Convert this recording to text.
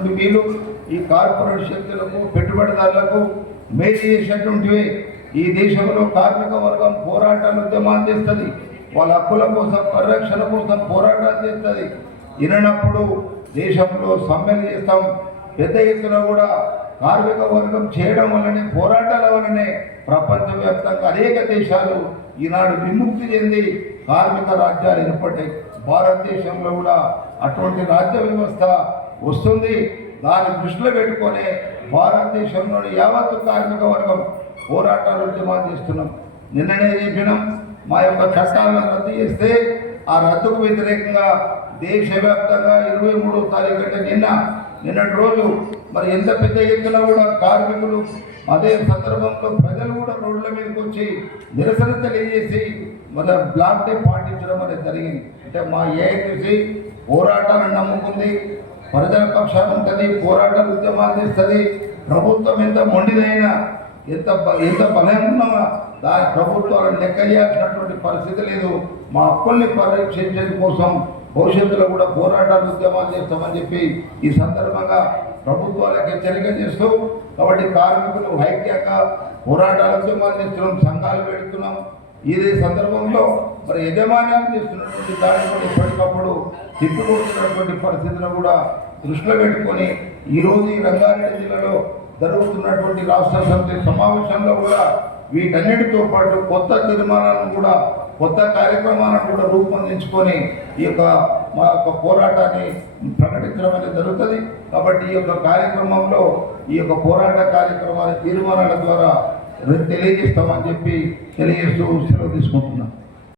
చేసినటువంటి మీరు ఈ కార్పొరేట్ శక్తులకు పెట్టుబడిదారులకు మేలు చేసినటువంటివి. ఈ దేశంలో కార్మిక వర్గం పోరాటాలు ఉద్యమాలు చేస్తుంది. వాళ్ళ హక్కుల కోసం పరిరక్షణ కోసం పోరాటాలు చేస్తుంది. వినప్పుడు దేశంలో సమ్మెలు చేస్తాం. పెద్ద ఎత్తున కూడా కార్మిక వర్గం చేయడం వల్లనే పోరాటాల వల్లనే ప్రపంచవ్యాప్తంగా అనేక దేశాలు ఈనాడు విముక్తి చెంది కార్మిక రాజ్యాలు ఏర్పడ్డాయి. భారతదేశంలో కూడా అటువంటి రాజ్య వ్యవస్థ వస్తుంది. దాన్ని దృష్టిలో పెట్టుకొని భారతదేశంలోని యావత్తు కార్మిక వర్గం పోరాటాలు ఉద్యమాలు చేస్తున్నాం. నిన్ననే చెప్పినాం మా యొక్క చట్టాలను రద్దు చేస్తే ఆ రద్దుకు వ్యతిరేకంగా దేశవ్యాప్తంగా ఇరవై మూడో తారీఖు అంటే నిన్న నిన్నటి రోజు మరి ఎంత పెద్ద ఎత్తున కూడా కార్మికులు అదే సందర్భంలో ప్రజలు కూడా రోడ్ల మీదకి వచ్చి నిరసన తెలియజేసి మన బ్లాక్ డే పాటించడం అనేది జరిగింది. అంటే మా ఏఐటీసీ పోరాటాలను నమ్ముకుంది ప్రజల పక్షాన్ని ఉంటుంది పోరాటాలు ఉద్యమాలు చేస్తుంది ప్రభుత్వం ఎంత మొండిదైనా ఎంత ఎంత బలంగా దాని ప్రభుత్వాలను లెక్క చేయాల్సినటువంటి పరిస్థితి లేదు. మా అప్పుల్ని పరిరక్షించేందు కోసం భవిష్యత్తులో కూడా పోరాటాలు ఉద్యమాలు చేస్తామని చెప్పి ఈ సందర్భంగా ప్రభుత్వాలకు హెచ్చరిక చేస్తూ కాబట్టి కార్మికులు ఐక్యంగా పోరాటాలు ఉద్యమాలు చేస్తున్నాం సంఘాలు పెడుతున్నాం. ఇదే సందర్భంలో మరి యజమాన్యాన్ని చేస్తున్నటువంటి దాన్ని కూడా ఎప్పటికప్పుడు తిప్పుకొస్తున్నటువంటి పరిస్థితిని కూడా దృష్టిలో పెట్టుకొని ఈరోజు ఈ రంగారెడ్డి జిల్లాలో జరుగుతున్నటువంటి రాష్ట్ర సమితి సమావేశంలో కూడా వీటన్నిటితో పాటు కొత్త తీర్మానాలను కూడా కొత్త కార్యక్రమాలను కూడా రూపొందించుకొని ఈ యొక్క మా యొక్క పోరాటాన్ని ప్రకటించడం అనేది జరుగుతుంది. కాబట్టి ఈ యొక్క కార్యక్రమంలో ఈ యొక్క పోరాట కార్యక్రమాల తీర్మానాల ద్వారా తెలియజేస్తామని చెప్పి తెలియజేస్తూ సెలవు తీసుకుంటున్నాం